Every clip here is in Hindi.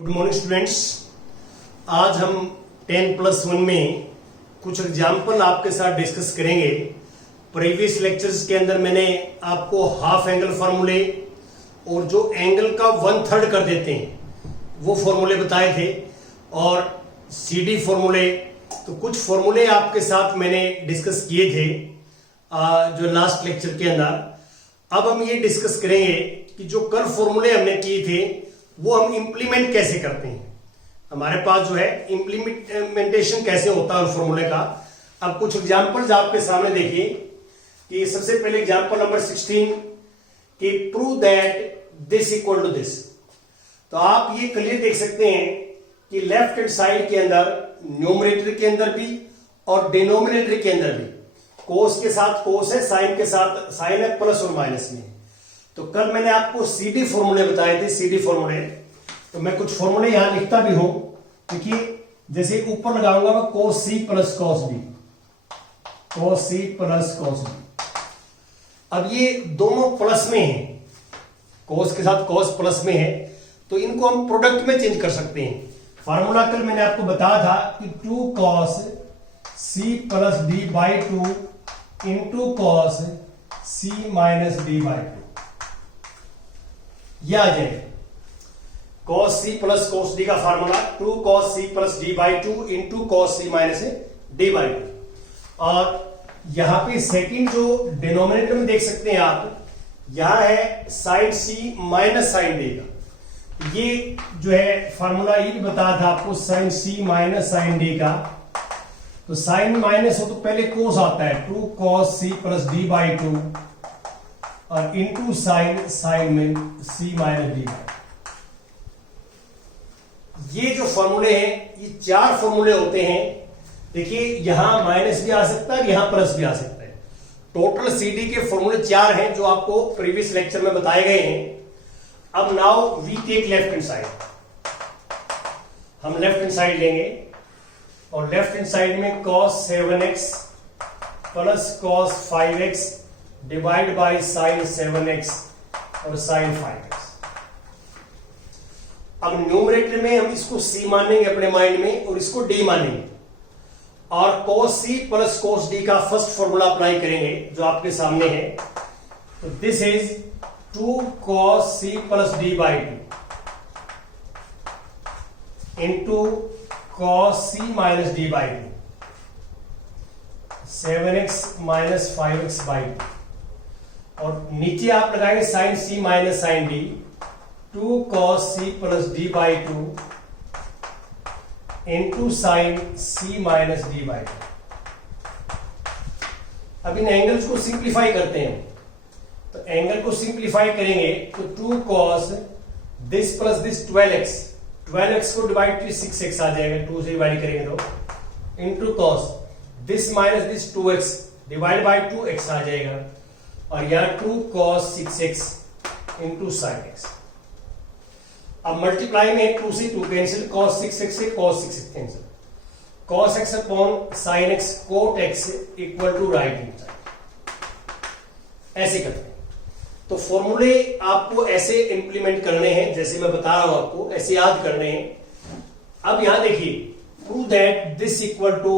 Good morning students. आज हम 10+1 में कुछ एग्जाम्पल आपके साथ डिस्कस करेंगे। प्रीवियस लेक्चर्स के अंदर मैंने आपको हाफ एंगल फार्मूले और जो एंगल का 1/3 कर देते हैं वो फॉर्मूले बताए थे और CD फॉर्मूले। तो कुछ फॉर्मूले आपके साथ मैंने डिस्कस किए थे जो लास्ट लेक्चर के अंदर। अब हम ये डिस्कस करेंगे कि जो कल फॉर्मूले हमने किए थे वो हम इंप्लीमेंट कैसे करते हैं। हमारे पास जो है इंप्लीमेंटेशन कैसे होता है फॉर्मूले का। अब कुछ एग्जांपल्स आपके सामने देखिए कि सबसे पहले एग्जांपल नंबर 16 कि prove that this equal to this. तो आप ये क्लियर देख सकते हैं कि लेफ्ट हैंड साइड के अंदर न्यूमरेटर के अंदर भी और डिनोमिनेटर के अंदर भी कोस के साथ कोस है, साइन के साथ साइन है, प्लस और माइनस में। तो कल मैंने आपको CD फॉर्मूले बताए थे, CD फॉर्मूले। तो मैं कुछ फॉर्मूले यहां लिखता भी हूं, देखिए जैसे ऊपर लगाऊंगा मैं cos C plus cos B, cos C plus cos B। अब ये दोनों प्लस में है, cos के साथ cos प्लस में है, तो इनको हम प्रोडक्ट में चेंज कर सकते हैं। फार्मूला कल मैंने आपको बताया था कि 2 cos C plus D by 2 into cos C minus D by 2 यह आ जाएगा। cos C plus cos D का formula 2 cos C plus D by 2 into cos C minus D by 2। और यहां पे सेकंड जो डिनोमिनेटर में देख सकते हैं आप, यहां है sine C minus sine D का। ये जो है फार्मूला ये भी बताया था आपको sine C minus sine D का। तो साइन माइनस हो तो पहले कोस आता है 2 cos C plus D by 2 और इंटू साइन में C माइनस D। ये जो फॉर्मूले हैं ये 4 फॉर्मूले होते हैं। देखिए यहां माइनस भी आ सकता है, यहां प्लस भी आ सकता है। टोटल CD के फॉर्मूले 4 हैं जो आपको प्रीवियस लेक्चर में बताए गए हैं। अब now we take left hand side. हम लेफ्ट हैंड साइड लेंगे और लेफ्ट हैंड साइड में cos 7x plus cos 5x divide by sine 7x और साइन 5x। अब न्यूमरेटर में हम इसको C मानेंगे अपने माइंड में और इसको D मानेंगे और cos C plus cos D का फर्स्ट फॉर्मूला अप्लाई करेंगे जो आपके सामने है। तो this is 2 cos C plus D by 2 into cos C minus D by 2 7x minus 5x by 2 और नीचे आप लगाएंगे sine C minus sine D 2 cos C plus D by 2 into sine C minus D by 2। अब इन एंगल्स को सिंप्लीफाई करते हैं। तो एंगल को सिंप्लीफाई करेंगे तो 2 cos this plus this 12x को डिवाइड 6x आ जाएगा, 2 से डिवाइड करेंगे तो into cos this minus this 2x divide by 2x आ जाएगा और यहां 2 cos 6x into sine x। अब मल्टीप्लाई में 2 से 2 कैंसिल, cos 6x से cos 6x cancel, cos x upon sin x cot x equal to right hand side. ऐसे करते हैं। तो फॉर्मूले आपको ऐसे इंप्लीमेंट करने हैं जैसे मैं बता रहा हूं आपको, ऐसे याद करने हैं। अब यहां देखिए prove that this equal to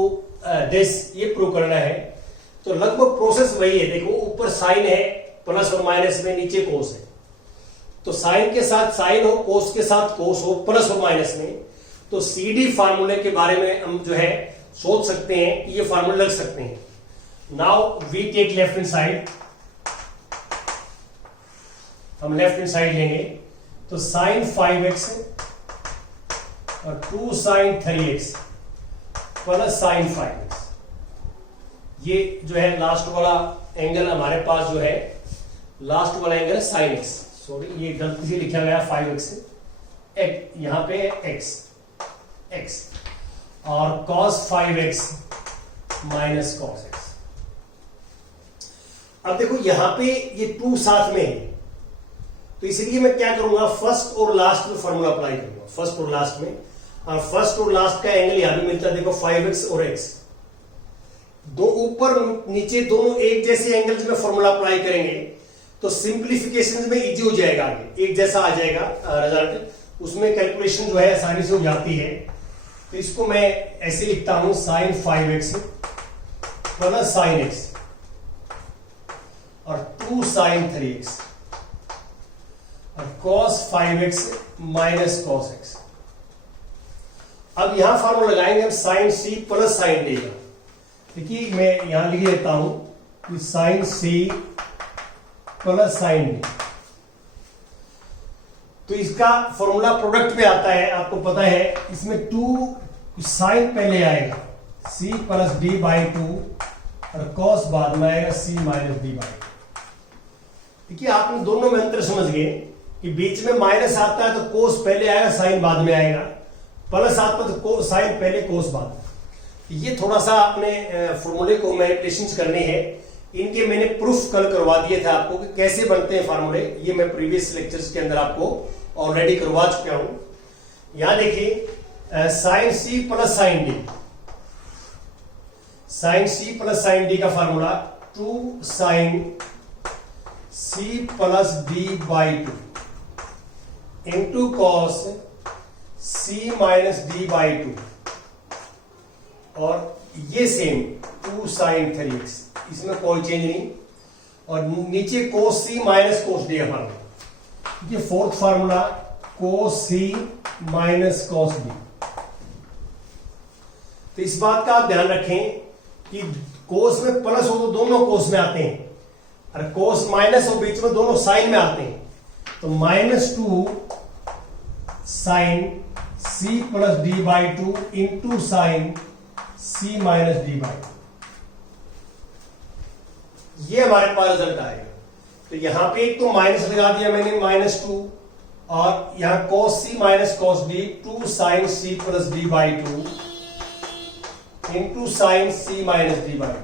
this, ये प्रूव करना है। तो लगभग प्रोसेस वही है। देखो ऊपर साइन है प्लस और माइनस में, नीचे कोस है। तो साइन के साथ साइन हो, कोस के साथ कोस हो, प्लस और माइनस में। तो CD फार्मूले के बारे में हम जो है सोच सकते हैं कि ये फार्मूले लग सकते हैं। Now we take left hand side. हम लेफ्ट हैंड साइड लेंगे तो साइन 5x और 2 sign 3x plus sign 5x। ये जो है लास्ट वाला एंगल हमारे पास जो है, लास्ट वाला एंगल है साइन x। सॉरी ये गलती से लिखा गया 5x से, यहां पे x और cos 5x minus cos x। अब देखो यहां पे ये 2 साथ में है, तो इसलिए मैं क्या करूंगा, फर्स्ट और लास्ट में फॉर्मूला अप्लाई करूंगा, फर्स्ट और लास्ट में। और फर्स्ट और लास्ट का एंगल यहां भी मिलता है, देखो 5x और x, दो ऊपर नीचे दोनों एक जैसे एंगल्स में फॉर्मूला अप्लाई करेंगे तो सिंप्लीफिकेशन में इजी हो जाएगा, आगे एक जैसा आ जाएगा रिजल्ट। उसमें कैलकुलेशन जो है आसानी से हो जाती है। तो इसको मैं ऐसे लिखता हूं sin 5x plus sin x और 2 sin 3x और cos 5x minus cos x। अब यहां फॉर्मूला लगाएंगे हम sin c plus sin d का। देखिए मैं यहां लिख देता हूं कि sin c plus sin d, तो इसका फॉर्मूला प्रोडक्ट में आता है, आपको पता है। इसमें 2 साइन पहले आएगा c प्लस डी बाई 2 और cos बाद में आएगा c माइनस डी बाई। देखिए आपने दोनों में अंतर समझ गए कि बीच में माइनस आता है तो कोस पहले आएगा साइन बाद में आएगा, प्लस आता है तो साइन पहले कोस बाद। ये थोड़ा सा आपने फॉर्मूले को मैनिपुलेशन करने हैं। इनके मैंने प्रूफ कल करवा दिए थे आपको कि कैसे बनते हैं फार्मूले, ये मैं प्रीवियस लेक्चर्स के अंदर आपको ऑलरेडी करवा चुका हूं। यहां देखिए sine C plus sine D, sine C plus sine D का formula 2 sine C plus D by 2 into cos C minus D by 2 और ये सेम 2 साइन 3x, इसमें कोई चेंज नहीं। और नीचे कोस सी माइनस कोस डी का फार्मूला, ये फोर्थ फार्मूला कोस सी माइनस कोस डी। तो इस बात का आप ध्यान रखें कि कोस में प्लस हो तो दोनों कोस में आते हैं, और कोस माइनस हो बीच में दोनों साइन में आते हैं। तो -2 sine C plus D by 2 into sine C minus D by, ये हमारे पास रिजल्ट आएगा। तो यहां पे एक तो माइनस लगा दिया मैंने -2 और यहां cos c minus cos d 2 sine c plus D by 2 into sine c minus D by 2,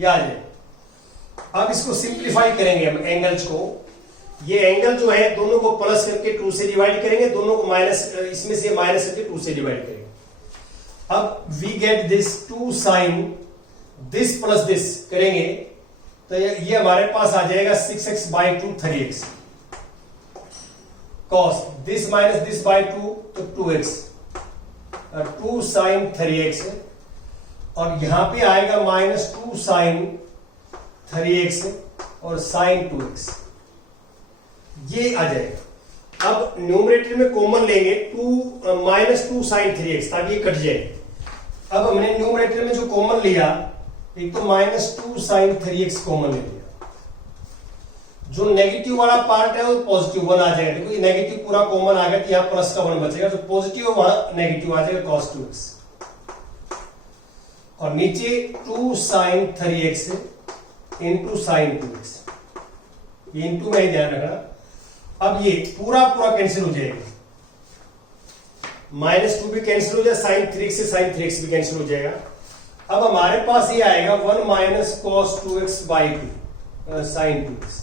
यह आ जाए। अब इसको सिंप्लीफाई करेंगे हम एंगल्स को। ये एंगल जो है दोनों को प्लस करके 2 से डिवाइड करेंगे, दोनों को माइनस, इसमें से माइनस करके 2 से डिवाइड करेंगे। अब we get this 2 sine this plus this करेंगे तो ये हमारे पास आ जाएगा 6x by 2 3x, cos this minus this by 2 तो 2x और 2 साइन 3x, और यहां पे आएगा -2 साइन 3x और साइन 2x, ये आ जाएगा। अब न्यूमरेटर में कॉमन लेंगे -2 साइन 3x ताकि ये कट जाए। अब हमने न्यूमरेटर में जो कॉमन लिया, एक तो -2 साइन 3x कॉमन ले लिया, जो नेगेटिव वाला पार्ट है वो पॉजिटिव 1 आ जाएगा। देखो ये नेगेटिव पूरा कॉमन आ गया तो यहां प्लस का 1 बचेगा, जो पॉजिटिव वहां नेगेटिव आ जाएगा cos 2x, और नीचे 2 sign 3x into sine 2x, ये इंटू में ध्यान रखना। अब ये पूरा कैंसिल हो जाएगा, -2 भी कैंसिल हो जाएगा, साइन 3x से साइन 3x भी कैंसिल हो जाएगा। अब हमारे पास ये आएगा 1 minus cos 2x by 2 sign 2x।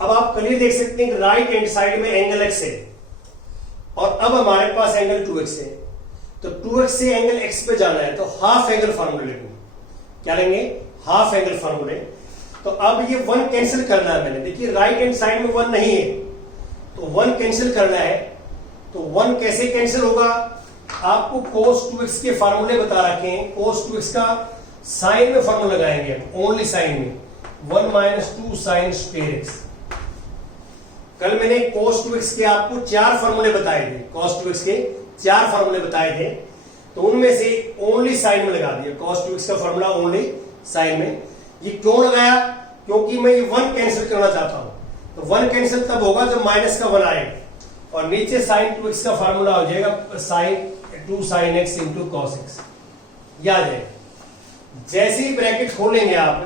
अब आप क्लियर देख सकते हैं कि राइट हैंड साइड में एंगल x है और अब हमारे पास एंगल 2x है, तो 2x से एंगल x पे जाना है तो हाफ एंगल फार्मूले लेंगे। क्या लेंगे? हाफ एंगल फार्मूले। तो अब ये 1 कैंसिल करना है मैंने, देखिए राइट हैंड साइड में 1 नहीं है तो 1 कैंसिल करना है। तो 1 कैसे कैंसिल होगा? आपको cos 2x के फार्मूले बता रखे हैं, cos 2x का साइन में फार्मूला लगाएंगे हम, ओनली साइन में 1 माइनस 2 साइन स्क्वायर x। कल मैंने cos 2x के आपको 4 फार्मूले बताए थे, cos 2x के 4 फार्मूले बताए थे, तो उनमें से ओनली साइन में लगा दिया, cos 2x का फार्मूला ओनली साइन में। ये क्यों लगाया? क्योंकि मैं ये 1 कैंसिल करना चाहता हूं, तो 1 कैंसिल तब होगा जब माइनस का 1 आएगा, और नीचे साइन 2x का फार्मूला हो जाएगा sine 2 sine x into cos x, या जाएगा। जैसे ही ब्रैकेट खोलेंगे आप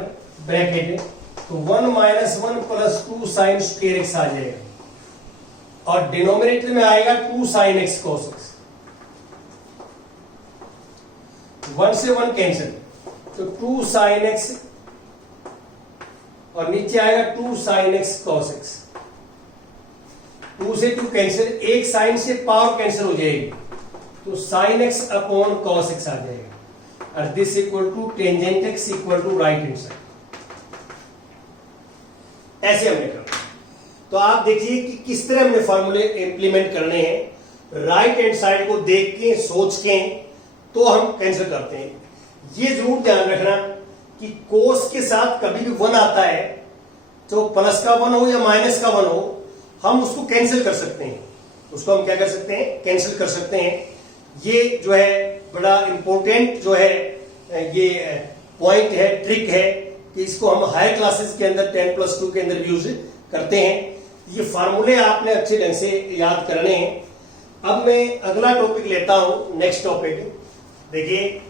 ब्रैकेट, तो 1 minus 1 plus 2 sine square x आ जाएगा, और डिनोमिनेटर में आएगा 2 साइन x कॉस x। 1 से 1 कैंसिल, तो 2 साइन x और नीचे आएगा 2 साइन x कॉस x। 2 से 2 कैंसिल, एक साइन से पावर कैंसिल हो जाएगी, तो sine x upon cos x आ जाएगा, और this equal to tangent x equal to right hand side. ऐसे हमने करना। तो आप देखिए कि किस तरह हमने फॉर्मूले इंप्लीमेंट करने हैं। राइट हैंड साइड को देख के सोच के तो हम कैंसिल करते हैं। ये जरूर ध्यान रखना कि कोस के साथ कभी भी 1 आता है, तो प्लस का 1 हो या माइनस का 1 हो, हम उसको कैंसिल कर सकते हैं। उसको हम क्या कर सकते हैं, कैंसिल कर सकते हैं। ये जो है बड़ा इंपॉर्टेंट जो है ये पॉइंट है, ट्रिक है कि इसको हम हायर क्लासेस के अंदर 10+2 के अंदर यूज करते हैं। ये फार्मूले आपने अच्छे ढंग से याद करने हैं। अब मैं अगला टॉपिक लेता हूं, नेक्स्ट टॉपिक देखिए।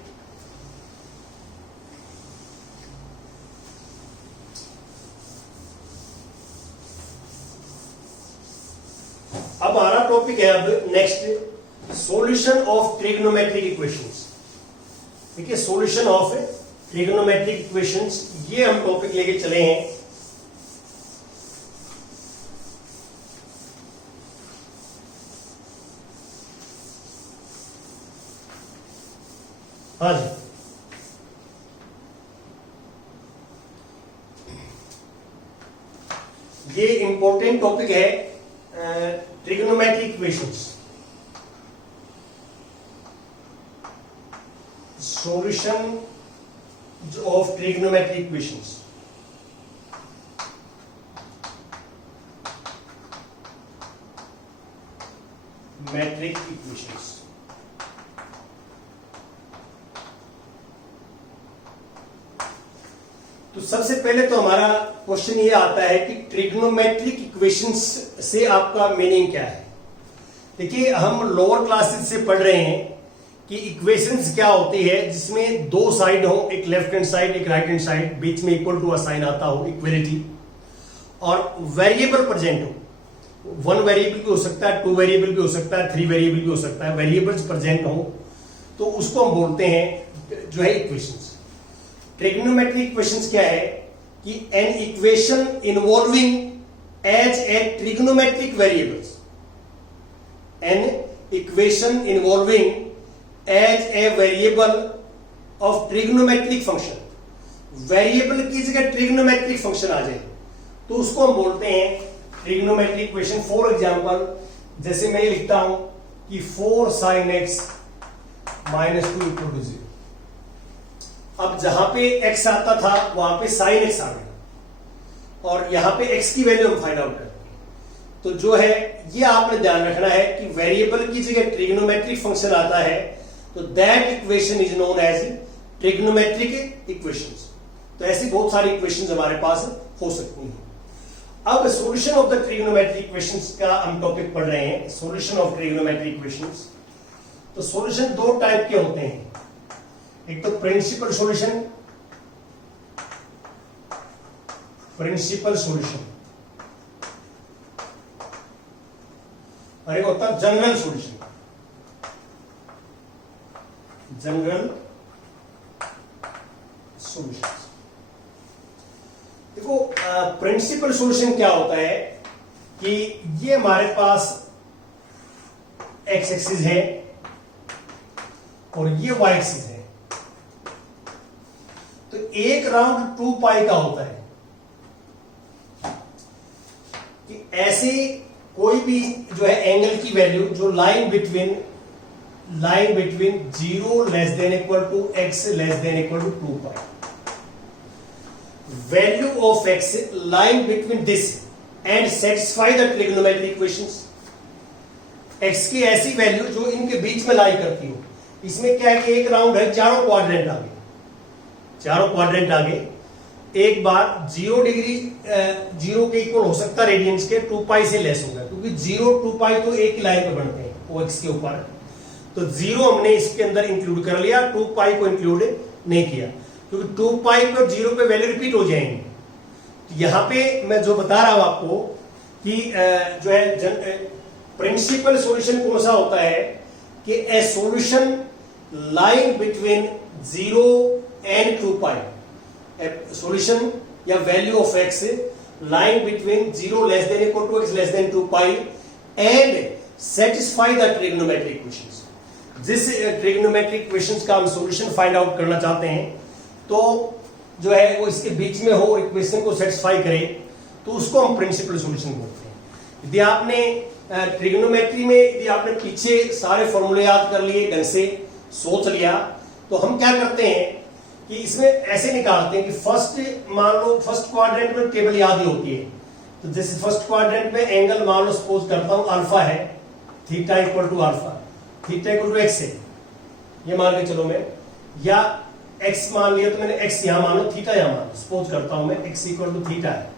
अब हमारा टॉपिक है अब next solution of trigonometric equations. देखिए सॉल्यूशन ऑफ ट्रिग्नोमेट्रिक इक्वेशंस, ये हम टॉपिक लेके चले हैं। हाँ जी, ये इंपॉर्टेंट टॉपिक है trigonometric equations, solution of trigonometric equations. Metric equations. तो सबसे पहले तो हमारा क्वेश्चन ये आता है कि ट्रिग्नोमेट्रिक इक्वेशंस से आपका मीनिंग क्या है। देखिए हम लोअर क्लासेस से पढ़ रहे हैं कि इक्वेशंस क्या होती है जिसमें दो साइड हो, एक लेफ्ट हैंड साइड एक राइट हैंड साइड, बीच में इक्वल टू साइन आता हो, इक्वलिटी, और वेरिएबल प्रेजेंट हो। 1 वेरिएबल भी हो सकता है, 2 वेरिएबल भी हो सकता है, 3 वेरिएबल भी हो सकता है। वेरिएबल्स प्रेजेंट हो तो उसको हम बोलते हैं जो है इक्वेशंस। ट्रिग्नोमेट्रिक इक्वेशंस क्या है कि an equation involving as a trigonometric variables, an equation involving as a variable of trigonometric function. Variable की जगह ट्रिग्नोमेट्रिक फंक्शन आ जाए तो उसको हम बोलते हैं ट्रिग्नोमेट्रिक इक्वेशन। फॉर एग्जांपल जैसे मैं ये लिखता हूं कि 4 sin x - 2 = 0। अब जहां पे x आता था वहां पे sin x आ गया और यहां पे x की वैल्यू हम फाइंड आउट करते हैं। तो जो है ये आपने ध्यान रखना है कि वेरिएबल की जगह ट्रिग्नोमेट्रिक फंक्शन आता है तो that equation is known as trigonometric equations. तो ऐसी बहुत सारी इक्वेशंस हमारे पास हो सकती हैं। अब solution of the trigonometric equations का हम टॉपिक पढ़ रहे हैं, सॉल्यूशन ऑफ ट्रिग्नोमेट्रिक इक्वेशंस। तो सॉल्यूशन दो टाइप के होते हैं, एक तो प्रिंसिपल सॉल्यूशन, प्रिंसिपल सॉल्यूशन, और एक होता है जनरल सॉल्यूशन, जनरल सॉल्यूशन। देखो प्रिंसिपल सॉल्यूशन क्या होता है कि ये हमारे पास एक्स एक्सिस है और ये वाई एक्सिस है। तो एक राउंड 2 पाई का होता है कि ऐसे कोई भी जो है एंगल की वैल्यू जो line between 0 less than equal to x less than equal to 2 pi, value of x line between this and satisfy the trigonometric equations. x की ऐसी वैल्यू जो इनके बीच में लाई करती हो। इसमें क्या है कि एक राउंड है, चारों क्वाड्रेंट आगे, चारों क्वाड्रेंट आगे। एक बार 0 डिग्री 0 के इक्वल हो सकता है रेडियंस के, 2 पाई से लेस होगा क्योंकि 0 2 पाई तो एक ही लाइन पे बनते हैं वो x के ऊपर। तो 0 हमने इसके अंदर इंक्लूड कर लिया, 2 पाई को इंक्लूड नहीं किया क्योंकि 2 पाई पे और 0 पे वैल्यू रिपीट हो जाएंगे। तो यहां पे मैं जो बता रहा हूं आपको कि जो है प्रिंसिपल सॉल्यूशन कौन सा होता है कि a solution line between 0 and 2 pi, solution या value of x line between 0 less than equal to x less than 2 pi and satisfy the trigonometric equations. जिस ट्रिग्नोमेट्रिक इक्वेशंस का हम सॉल्यूशन फाइंड आउट करना चाहते हैं तो जो है वो इसके बीच में हो, इक्वेशन को सेटिस्फाई करे, तो उसको हम प्रिंसिपल सॉल्यूशन बोलते हैं। यदि आपने ट्रिग्नोमेट्री में यदि आपने पीछे सारे फॉर्मूले याद कर लिए, ढंग से सोच लिया, तो हम क्या करते हैं कि इसमें ऐसे निकालते हैं कि फर्स्ट मान लो फर्स्ट क्वाड्रेंट में टेबल याद ही होती है, तो जैसे फर्स्ट क्वाड्रेंट में एंगल मान लो सपोज करता हूं अल्फा है, theta equal to alpha, theta equal to x है, ये मान के चलो मैं, या एक्स मान लिया तो मैंने एक्स यहां मान लो, थीटा यहां मान लो, सपोज करता हूं मैं एक्स इक्वल टू थीटा है,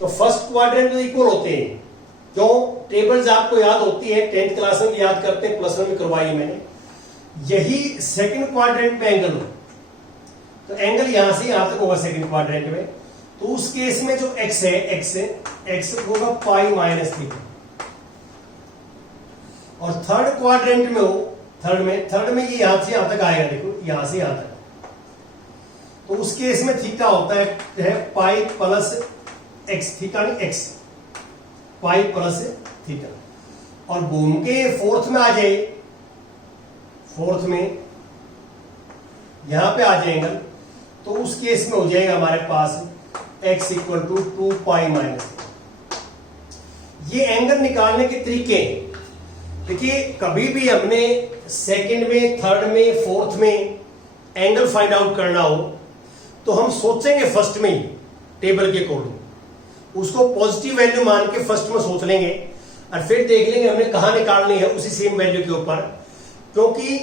तो फर्स्ट क्वाड्रेंट में इक्वल होते हैं। क्यों? टेबल्स आपको याद होती है, 10th क्लास में याद करते हैं, प्लस 1 में करवाई है मैंने। यही सेकंड क्वाड्रेंट में एंगल हो, तो एंगल यहां से यहां तक होगा सेकंड क्वाड्रेंट में, तो उस केस में जो एक्स है, एक्स होगा पाई माइनस थीटा। और थर्ड क्वाड्रेंट में हो, थर्ड में ये यहां से यहां तक आएगा, देखो यहां से यहां तक, तो उस केस में थीटा होता है पाई प्लस एक्स, थीटा नहीं एक्स, पाई प्लस थीटा। और घूम के फोर्थ में आ जाए, फोर्थ में यहां पे आ जाए एंगल, तो उस केस में हो जाएगा हमारे पास x equal to 2 pi minus. ये एंगल निकालने के तरीके हैं। देखिए कभी भी हमने सेकंड में, थर्ड में, फोर्थ में एंगल फाइंड आउट करना हो तो हम सोचेंगे फर्स्ट में ही टेबल के अकॉर्डिंग, उसको पॉजिटिव वैल्यू मान के फर्स्ट में सोच लेंगे और फिर देख लेंगे हमने कहां निकालनी है उसी सेम वैल्यू के ऊपर, क्योंकि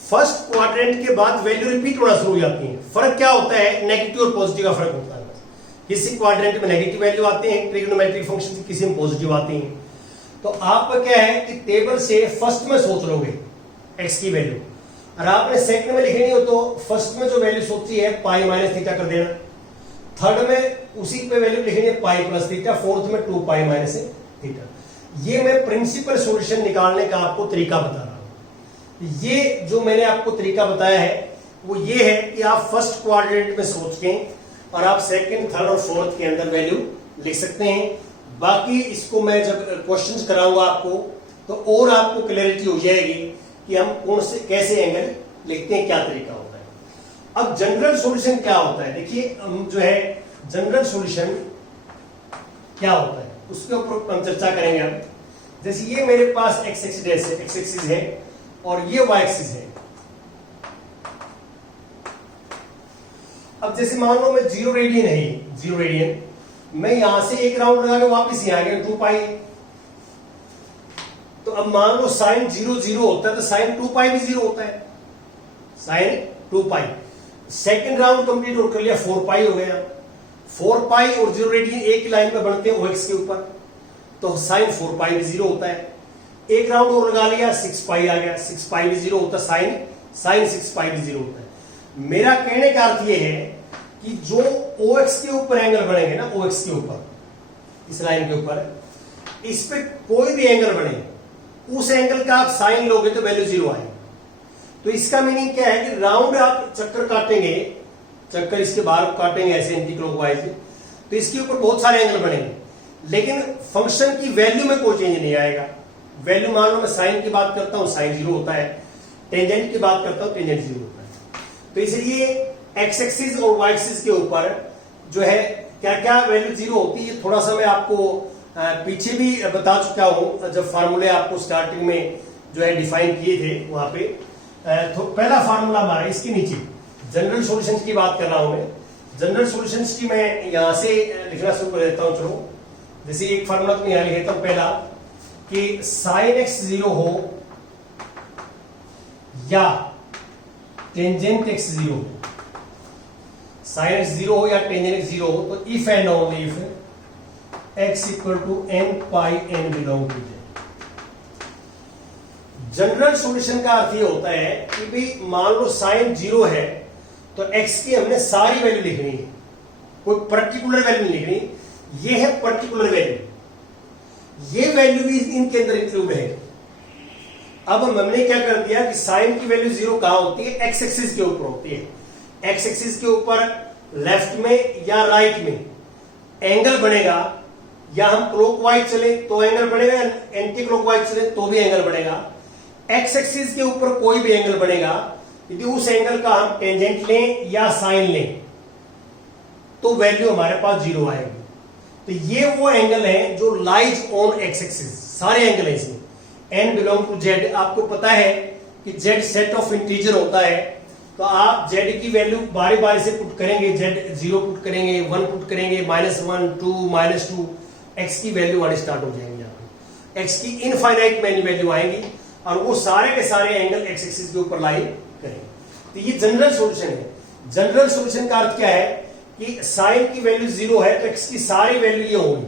फर्स्ट क्वाड्रेंट के बाद वैल्यू रिपीट होना शुरू हो जाती है। फर्क क्या होता है? नेगेटिव और पॉजिटिव का फर्क होता है। किसी क्वाड्रेंट में नेगेटिव वैल्यू आते हैं ट्रिग्नोमेट्रिक फंक्शन, किसी में पॉजिटिव आती हैं। तो आपका क्या है कि टेबल से फर्स्ट में सोच लोगे एक्स की वैल्यू, और आपने सेकंड में लिखनी हो तो फर्स्ट में जो वैल्यू सोची है पाई माइनस थीटा कर देना, थर्ड में उसी पे वैल्यू लिखनी है पाई प्लस थीटा, फोर्थ में 2 पाई माइनस थीटा। ये मैं प्रिंसिपल सॉल्यूशन निकालने का आपको तरीका बता रहा हूं। ये जो मैंने आपको तरीका बताया है वो ये है कि आप फर्स्ट क्वाड्रेंट में सोच के और आप सेकंड, थर्ड और फोर्थ के अंदर वैल्यू लिख सकते हैं। बाकी इसको मैं जब क्वेश्चंस कराऊंगा आपको तो और आपको क्लैरिटी हो जाएगी कि हम कौन से कैसे एंगल लिखते हैं, क्या तरीका होता है। अब जनरल सॉल्यूशन क्या होता है? देखिए हम जो है जनरल सॉल्यूशन क्या होता है उसके ऊपर हम चर्चा करेंगे। अब जैसे ये मेरे पास एक्स एक्सिस है और ये वाई एक्सिस है। अब जैसे मान लो मैं 0 रेडियन है, 0 रेडियन, मैं यहां से एक राउंड लगा के वापिस यहां आ गया 2 पाई। तो अब मान लो साइन 0 0 होता है तो साइन 2 पाई भी 0 होता है, साइन 2 पाई। सेकंड राउंड कंप्लीट कर लिया, 4 पाई हो गया। 4 पाई और 0 रेडियन एक ही लाइन में बनते हैं OX के ऊपर, तो साइन 4 पाई भी 0 होता है। एक राउंड और लगा लिया, 6 पाई आ गया, 6 पाई भी 0 होता है, साइन 6 पाई भी 0 होता है। मेरा कहने का अर्थ यह है कि जो OX के ऊपर एंगल बनेंगे ना, OX के ऊपर, इस लाइन के ऊपर, इस पे कोई भी एंगल बने, उस एंगल का आप साइन लोगे तो वैल्यू 0 आएगी। तो इसका मीनिंग क्या है कि राउंड आप चक्कर काटेंगे, चक्कर इसके बाहर काटेंगे ऐसे एंटी क्लॉकवाइज, तो इसके ऊपर बहुत सारे एंगल बनेंगे, लेकिन फंक्शन की वैल्यू में कोई चेंज नहीं आएगा। वैल्यू मान लो मैं साइन की बात करता हूं, साइन 0 होता है, टेंजेंट की बात करता हूं, टेंजेंट 0 होता है। तो इसलिए एक्स एक्सिस और वाई एक्सिस के ऊपर जो है क्या क्या वैल्यू 0 होती है, थोड़ा सा मैं आपको पीछे भी बता चुका हूं जब फार्मूले आपको स्टार्टिंग में जो है डिफाइन किए थे वहां पे। तो पहला फार्मूला हमारा इसके नीचे जनरल सॉल्यूशंस की बात कर रहा हूं मैं। जनरल सॉल्यूशंस की मैं यहां से लिखना शुरू कर देता हूं। चलो जैसे एक फार्मूला तो यहां लिख देता हूं, पहला कि साइन x 0 हो या टेंजेंट x 0 हो, साइन x 0 हो या टेंजेंट x 0 हो, तो if and only if x equal to n pi n belong to z। General solution का अर्थ ये होता है कि भाई मान लो साइन 0 है तो x की हमने सारी वैल्यू लिखनी है, कोई पर्टिकुलर वैल्यू नहीं लिखनी। ये है पर्टिकुलर वैल्यू, ये वैल्यू भी इनके अंदर इंक्लूड है। अब हमने क्या कर दिया कि साइन की वैल्यू 0 कहां होती है? एक्स एक्सिस के ऊपर होती है। एक्स एक्सिस के ऊपर लेफ्ट में या राइट में एंगल बनेगा, या हम क्लॉकवाइज चले तो एंगल बनेगा, एंटी क्लॉकवाइज चले तो भी एंगल बनेगा। एक्स एक्सिस के ऊपर कोई भी एंगल बनेगा, यदि उस एंगल का हम टेंजेंट लें या साइन लें तो वैल्यू हमारे पास 0 आएगी। तो ये वो एंगल है जो लाइज ऑन एक्स एक्सिस, सारे एंगल है इसमें। n बिलोंग टू z, आपको पता है कि z सेट ऑफ इंटीजर होता है, तो आप z की वैल्यू बारी बारी से पुट करेंगे, z 0 पुट करेंगे, 1 पुट करेंगे, -1 2 -2, x की वैल्यू आनी स्टार्ट हो जाएंगी। यहाँ पे x की इनफाइनाइट मैनी वैल्यू आएंगी और वो सारे के सारे एंगल x एक्सिस के ऊपर लाई करेंगे। तो ये जनरल सॉल्यूशन है। जनरल सॉल्यूशन का अर्थ क्या है कि साइन की वैल्यू 0 है तो x की सारी वैल्यू ये होगी,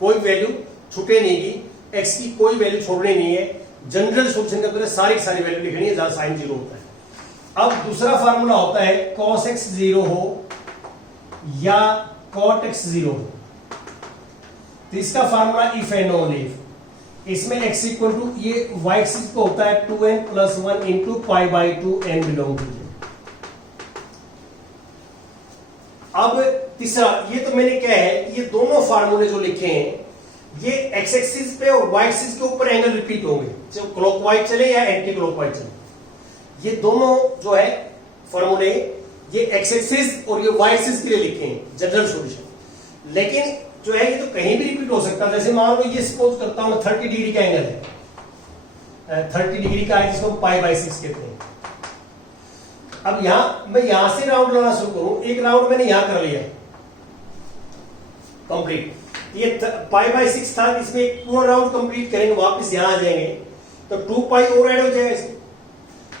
कोई वैल्यू छूटे नहीं की, x की कोई वैल्यू छोड़नी नहीं है। जनरल सॉल्यूशन का मतलब सारी की सारी वैल्यू लिखनी है जहां साइन 0 होता है। अब दूसरा फार्मूला होता है cos x 0 हो या cot x 0 हो, तो इसका formula if and only if. इसमें x इक्वल टू ये y एक्सिस को होता है 2n + 1 into pi by 2 n belong to. अब तीसरा, ये तो मैंने क्या है कि ये दोनों फार्मूले जो लिखे हैं ये x एक्सिस पे और y एक्सिस के ऊपर एंगल रिपीट होंगे, चाहे क्लॉकवाइज चले या एंटी क्लॉकवाइज चले। ये दोनों जो है फॉर्मूले ये x एक्सिस और ये y एक्सिस के लिए लिखे हैं जनरल सॉल्यूशन। लेकिन जो है ये तो कहीं भी रिपीट हो सकता है। जैसे मान लो ये सपोज करता हूं 30 डिग्री का एंगल है, 30 डिग्री का है जिसको हम π/6 कहते हैं। अब यहां मैं यहां से राउंड लगाना शुरू करूं, एक राउंड मैंने यहां कर लिया कंप्लीट, ये π/6 था, इसमें एक पूरा राउंड कंप्लीट करेंगे, वापस यहां आ जाएंगे तो 2π और ऐड हो जाएगा इसमें,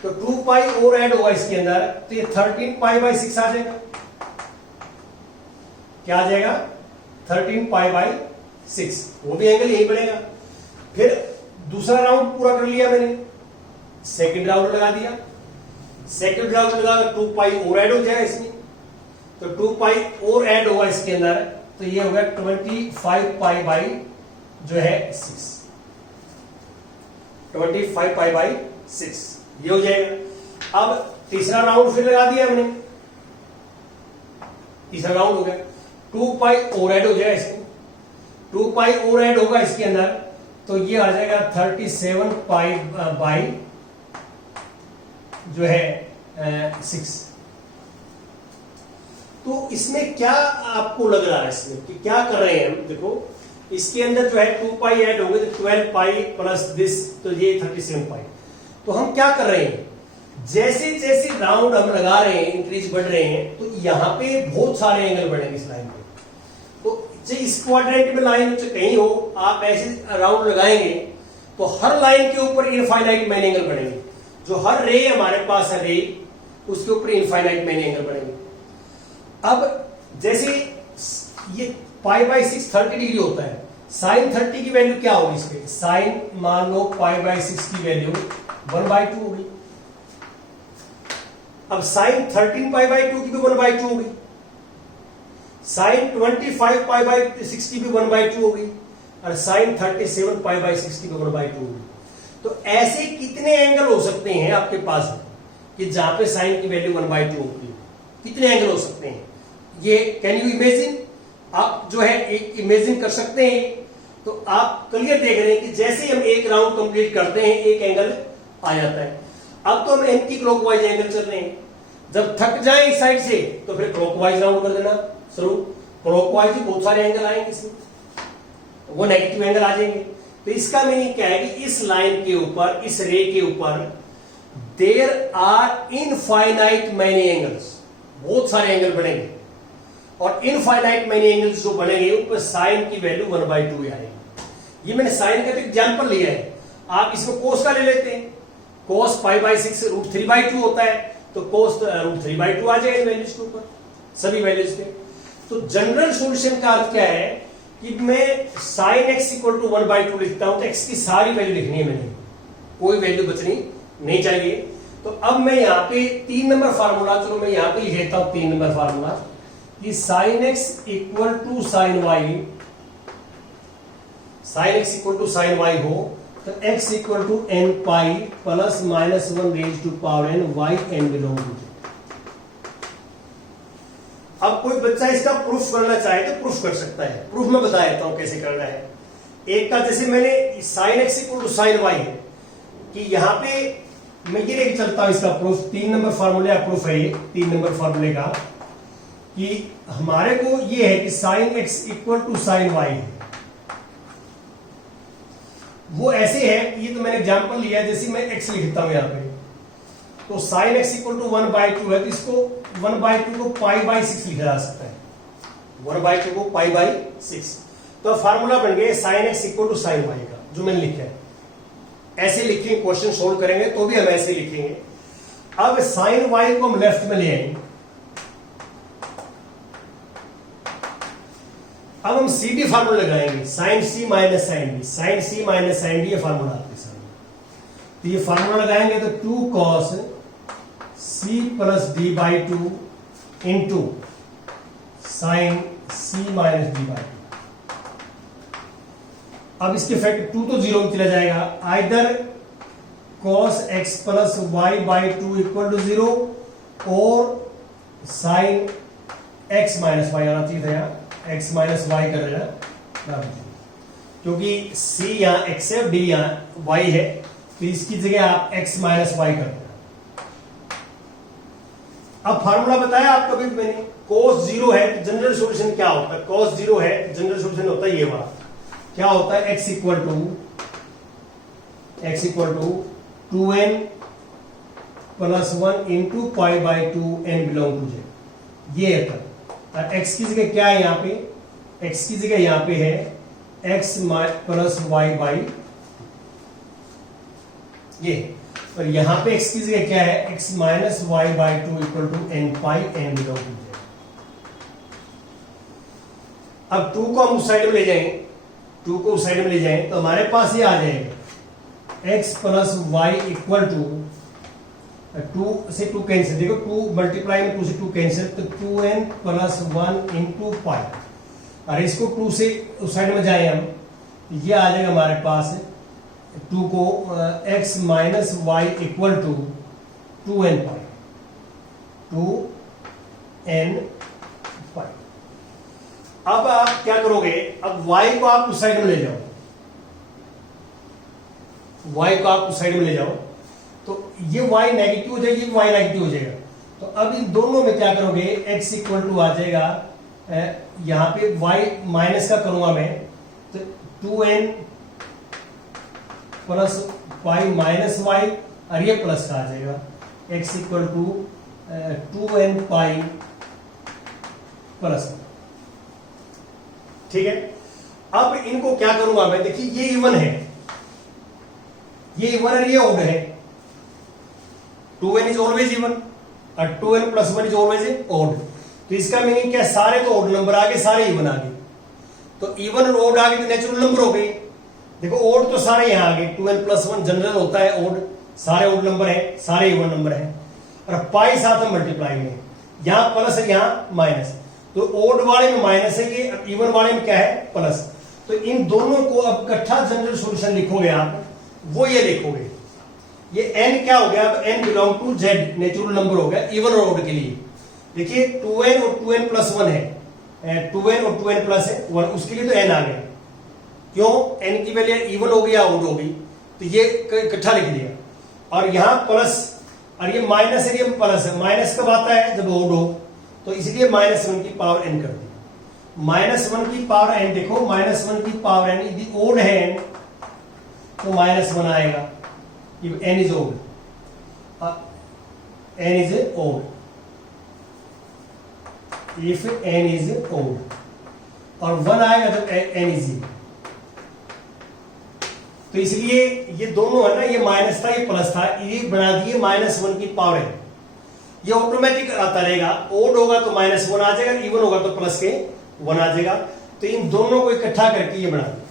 तो 2π और ऐड होगा इसके अंदर, तो ये 13 π/6 आ जाएगा। क्या आ जाएगा? 13 π/6, वो भी एंगल यही बढ़ेगा। फिर दूसरा राउंड पूरा कर लिया मैंने, सेकंड राउंड लगा दिया, सेकंड राउंड लगा 2π और ऐड हो जाएगा इसमें, तो 2π और ऐड होगा इसके अंदर, तो ये हो गया 25 π/6, 25 π/6 ये हो जाएगा। अब तीसरा राउंड फिर लगा दिया हमने, तीसरा राउंड हो गया, 2π और ऐड हो जाएगा इसमें, 2π और ऐड होगा इसके अंदर, तो ये आ जाएगा 37 π/6। तो इसमें क्या आपको लग रहा है इसमें कि क्या कर रहे हैं हम? देखो इसके अंदर जो है 2π ऐड होंगे तो 12π प्लस दिस, तो ये 37π। तो हम क्या कर रहे हैं, जैसे जैसे राउंड हम लगा रहे हैं, इंक्रीज बढ़ रहे हैं, तो यहां पे बहुत सारे एंगल बढ़ेंगे इस लाइन पे। तो इस क्वाड्रेंट में लाइन कहीं हो, आप ऐसे राउंड लगाएंगे तो हर लाइन के ऊपर इनफाइनाइट मैनी एंगल बढ़ेंगे। जो हर रे हमारे पास है रे, उसके ऊपर इनफाइनाइट मैनी एंगल बढ़ेंगे। अब जैसे ये π/6 30 डिग्री होता है, साइन 30 की वैल्यू क्या होगी इस पे? साइन मान लो π/6 की वैल्यू 1/2 होगी। अब साइन 13 π/2 की भी 1/2 होगी, साइन 25 π/6 की भी 1/2 होगी, और साइन 37 π/6 की भी 1/2 होगी। तो ऐसे कितने एंगल हो सकते हैं आपके पास कि जहां पे साइन की वैल्यू 1/2 होती है? कितने एंगल हो सकते हैं ये? Can you imagine? आप जो है एक इमेजिन कर सकते हैं। तो आप क्लियर देख रहे हैं कि जैसे हम एक राउंड कंप्लीट करते हैं एक एंगल आ जाता है। अब तो हम एंटी क्लॉकवाइज एंगल चल रहे हैं, जब थक जाए इस साइड से तो फिर क्लॉकवाइज राउंड कर देना शुरू। क्लॉकवाइज बहुत सारे एंगल आएंगे इसमें, वो नेगेटिव एंगल आ जाएंगे। तो इसका मीनिंग क्या है कि इस लाइन के ऊपर, इस रे के ऊपर there are infinite many angles, बहुत सारे एंगल बनेंगे, और इनफाइनाइट मैनी एंगल्स जो बनेंगे उन पर साइन की वैल्यू 1/2 आएगी। ये मैंने साइन का एक एग्जांपल लिया है, आप इसमें कोस का ले लेते हैं, कोस π/6 √3/2 होता है, तो कोस √3/2 आ जाएगा वैल्यूज के ऊपर, सभी वैल्यूज पे। तो जनरल सॉल्यूशन का अर्थ क्या है कि मैं sin x = 1/2 लिखता हूं, तो x की सारी वैल्यू लिखनी है मैंने, कोई वैल्यू बचनी नहीं चाहिए। तो अब मैं यहाँ पे 3 नंबर फार्मूला, चलो मैं यहाँ पे लिख देता हूं 3 नंबर फार्मूला कि sin x = sin y, sin x = sin y हो तो x = nπ + -1 y n belong to. अब कोई बच्चा इसका प्रूफ करना चाहे तो प्रूफ कर सकता है, प्रूफ मैं बता देता हूं कैसे करना है। एक का जैसे मैंने sin x = sin y है कि यहां पे मैं ये लेके चलता हूं इसका प्रूफ, 3 नंबर फार्मूले का प्रूफ है ये, 3 नंबर फार्मूले का कि हमारे को ये है कि sine x equal to sine y है। वो ऐसे है, ये तो मैंने एग्जांपल लिया है, जैसे मैं एक्स लिखता हूं यहां पे, तो साइन एक्स इक्वल टू 1/2 है, तो इसको 1/2 को π/6 लिखा जा सकता है, 1/2 को π/6। तो फार्मूला बन गया sine x equal to sine y का, जो मैंने लिखा है। ऐसे लिखेंगे, क्वेश्चन सोल्व करेंगे तो भी हम ऐसे लिखेंगे। अब साइन वाई को हम लेफ्ट में ले आएंगे। अब हम सी डी फार्मूला लगाएंगे, साइन सी माइनस साइन डी, साइन सी माइनस साइन डी, ये फार्मूला आपके सामने। तो ये फार्मूला लगाएंगे तो 2 cos c plus D by 2 into sine C minus D by 2। अब इसके फैक्टर 2 तो 0 में चला जाएगा, either cos x plus y by 2 equal to 0 और साइन x माइनस वाई आना चाहिए था, यहाँ x माइनस वाई कर रहे हैं, क्योंकि c यहाँ x है, d यहाँ y है, तो इसकी जगह आप x माइनस वाई कर रहे हैं। अब फार्मूला बताया आपको भी मैंने, cos 0 है, जनरल सॉल्यूशन क्या होता है? cos 0 है, जनरल सॉल्यूशन होता है ये वाला, क्या होता है? x equal to 2n plus 1 into π/2 n belong to z, ये है। और x की जगह क्या है यहाँ पे? x की जगह यहाँ पे है x प्लस वाई बाई ये, और यहाँ पे x की जगह क्या है? x minus y by 2 equal to n pi n belong to z। अब 2 को हम उस साइड में ले जाएंगे, 2 को उस साइड में ले जाएं तो हमारे पास ये आ जाएगा x plus y equal to 2 से 2 कैंसिल, देखो 2 मल्टीप्लाई में 2 से 2 कैंसिल, तो 2n प्लस 1 इंटू पाई। और इसको 2 से उस साइड में जाए हम, ये आ जाएगा हमारे पास 2 को x minus y equal to 2n pi, 2n pi. अब आप क्या करोगे? अब y को आप उस साइड में ले जाओ, y को आप उस साइड में ले जाओ, तो ये y नेगेटिव हो जाएगी, y नेगेटिव हो जाएगा। तो अब इन दोनों में क्या करोगे? x इक्वल टू आ जाएगा, यहां पे y माइनस का करूंगा मैं, तो 2n plus pi minus y, और ये प्लस का आ जाएगा x equal to 2n pi plus. ठीक है, अब इनको क्या करूंगा मैं? देखिए ये इवन है, ये इवन और ये ओड है, 2n इज ऑलवेज इवन और 2n plus 1 is always odd. तो इसका मीनिंग क्या? सारे तो ओड नंबर आ गए, सारे इवन आ गए। तो इवन और ओड आ गए तो नेचुरल नंबर हो गए। देखो ओड तो सारे यहां आ गए, 2n प्लस 1 जनरल होता है ओड, सारे ओड नंबर है, सारे इवन नंबर है। और पाई साथ में मल्टीप्लाई में, यहां प्लस है यहां माइनस, तो ओड वाले में माइनस है, ये इवन वाले में क्या है? प्लस। तो इन दोनों को अब इकट्ठा जनरल सॉल्यूशन लिखोगे आप, वो ये लिखोगे, ये n क्या हो गया? अब n belong to z, natural number हो गया इवन और ओड के लिए। देखिए 2n और 2n प्लस 1 है, 2n और 2n प्लस 1, उसके लिए तो n आ गया। क्यों? n की वैल्यू इवन हो गई या ओड हो गई, तो ये इकट्ठा लिख दिया। और यहां प्लस और ये माइनस है, ये प्लस है, माइनस कब आता है? जब ओड हो, तो इसलिए -1 की पावर n कर दी। -1 की पावर n, देखो -1 की पावर n यदि ओड है n, तो -1 आएगा, n is odd, n is odd, if n is odd, और 1 आएगा जब n इज इवन। तो इसलिए ये दोनों है ना, ये माइनस था ये प्लस था, ये बना दिए -1 की पावर n। ये ऑटोमेटिक आता रहेगा, ओड होगा तो -1 आ जाएगा, इवन होगा तो प्लस के 1 आ जाएगा। तो इन दोनों को इकट्ठा करके ये बना दिया।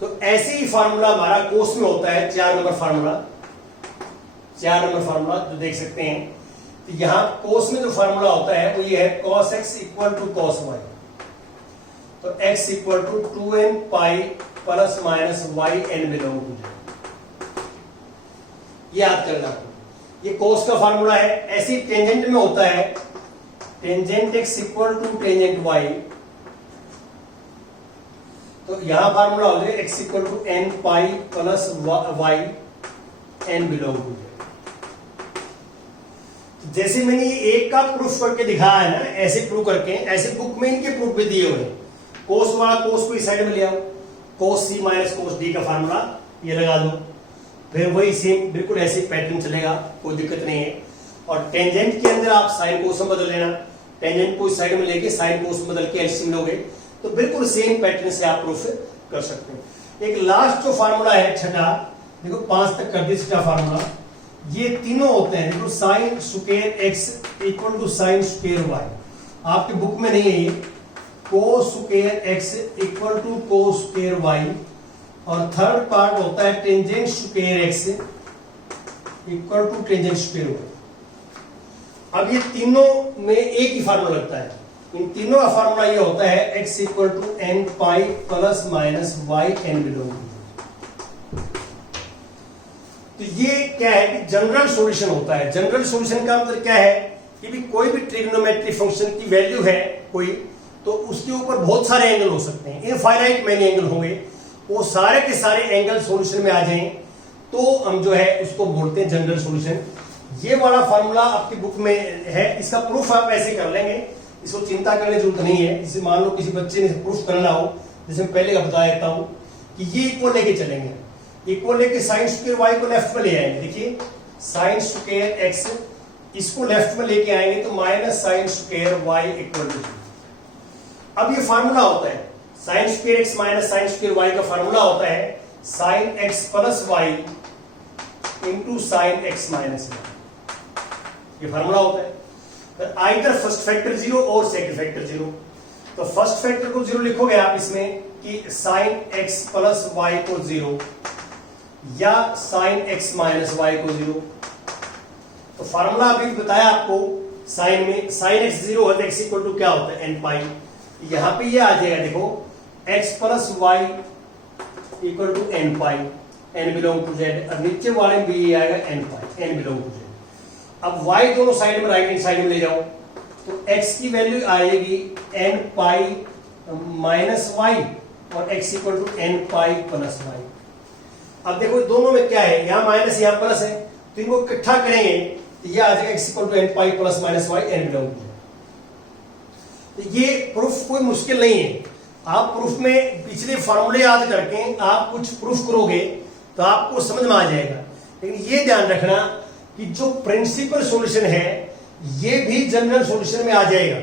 तो ऐसे ही फार्मूला हमारा कोर्स में होता है, 4 नंबर फार्मूला, 4 नंबर फार्मूला जो देख सकते हैं। तो यहां कोस में जो फार्मूला होता है वो ये है cos x equal to cos y, तो x equal to 2n pi plus minus y n belong to z, ये याद करना। ये कोस का फार्मूला है। ऐसे ही टेंजेंट में होता है, tangent x equal to tangent y, तो यहां फार्मूला हो जाए x equal to n pi plus y n belong to z। जैसे मैंने ये एक का प्रूफ करके दिखाया है ना, ऐसे प्रूफ करके, ऐसे बुक में इनके प्रूफ भी दिए हुए हैं। कोस वाला कोस को इस साइड में ले आओ, कोस सी माइनस कोस डी का फार्मूला ये लगा दो, फिर वही सेम बिल्कुल ऐसे पैटर्न चलेगा, कोई दिक्कत नहीं है। और टेंजेंट के अंदर आप साइन कोस में बदल लेना, टेंजेंट को इस साइड में लेके साइन कोस में बदल के एलसीएम लोगे तो बिल्कुल सेम पैटर्न से आप प्रूफ कर सकते हैं। एक लास्ट जो फार्मूला है छठा, देखो 5 तक कर दी छठा फार्मूला, ये तीनों होते हैं। देखो sine square x equal to sine square y, आपके बुक में नहीं है ये। Cos square x equal to cos square y, और थर्ड पार्ट होता है tangent square x equal to tangent square y. अब ये तीनों में एक ही फार्मूला लगता है, इन तीनों का फार्मूला ये होता है x equal to n pi plus minus y n belong. तो ये क्या है कि जनरल सॉल्यूशन होता है। जनरल सॉल्यूशन का मतलब क्या है कि भी कोई भी ट्रिग्नोमेट्रिक फंक्शन की वैल्यू है कोई, तो उसके ऊपर बहुत सारे एंगल हो सकते हैं, इनफाइनाइट मैनी एंगल होंगे, वो सारे के सारे एंगल सॉल्यूशन में आ जाएं तो हम जो है उसको बोलते हैं जनरल सॉल्यूशन। ये वाला फार्मूला आपकी बुक में है, इसका प्रूफ आप ऐसे कर लेंगे, इसको चिंता करने की जरूरत नहीं है। जैसे मान लो किसी बच्चे ने प्रूफ करना हो, जैसे मैं पहले का बता देता हूं कि ये इक्वल लेके चलेंगे, इक्वल लेके साइन स्क्वायर वाई को लेफ्ट में ले आएंगे। देखिए साइन स्क्वायर एक्स इसको लेफ्ट में लेके आएंगे तो minus sine square y equal to. अब ये फार्मूला होता है sine square x minus sine square y का फार्मूला होता है sine x plus y into sine x minus y, ये फार्मूला होता है। आइदर फर्स्ट फैक्टर 0 और सेकंड फैक्टर 0। तो फर्स्ट फैक्टर को 0 लिखोगे आप इसमें कि साइन एक्स प्लस वाई को 0 या साइन एक्स माइनस वाई को 0। तो फार्मूला अभी बताया आपको, साइन में साइन एक्स 0 है तो एक्स इक्वल टू क्या होता है एन पाई। यहां पे ये आ जाएगा, देखो x plus y equal to n pi, n belong to z. और नीचे वाले में भी ये आएगा n pi, n belong to z. अब y दोनों साइड में राइट हैंड साइड में ले जाओ तो x की वैल्यू आएगी n पाई माइनस वाई और x equal to n pi plus y. अब देखो दोनों में क्या है, यहां माइनस यहां प्लस है, तो इनको इकट्ठा करेंगे तो यह आ जाएगा x equal to n pi plus minus y n belong to. तो ये प्रूफ कोई मुश्किल नहीं है, आप प्रूफ में पिछले फॉर्मूले याद करके आप कुछ प्रूफ करोगे तो आपको समझ में आ जाएगा। लेकिन ये ध्यान रखना कि जो प्रिंसिपल सॉल्यूशन है ये भी जनरल सॉल्यूशन में आ जाएगा।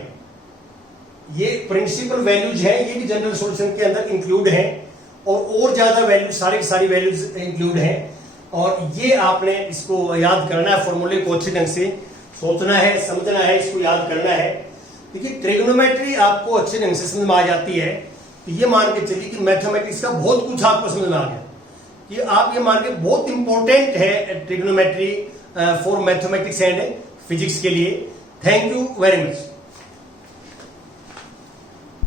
ये प्रिंसिपल वैल्यूज है ये भी जनरल सॉल्यूशन के अंदर इंक्लूड है, और ज्यादा वैल्यू सारी की सारी वैल्यूज इंक्लूड है। और ये आपने इसको याद करना है, फॉर्मूले को अच्छे ढंग से सोचना है, समझना है, इसको याद करना है। देखिए ट्रिग्नोमेट्री आपको अच्छे ढंग से समझ में आ जाती है तो ये मान के चलिए कि मैथमेटिक्स का बहुत कुछ आपको समझ में आ गया, कि आप ये मान के बहुत इंपॉर्टेंट है trigonometry for mathematics and physics के लिए। Thank you very much.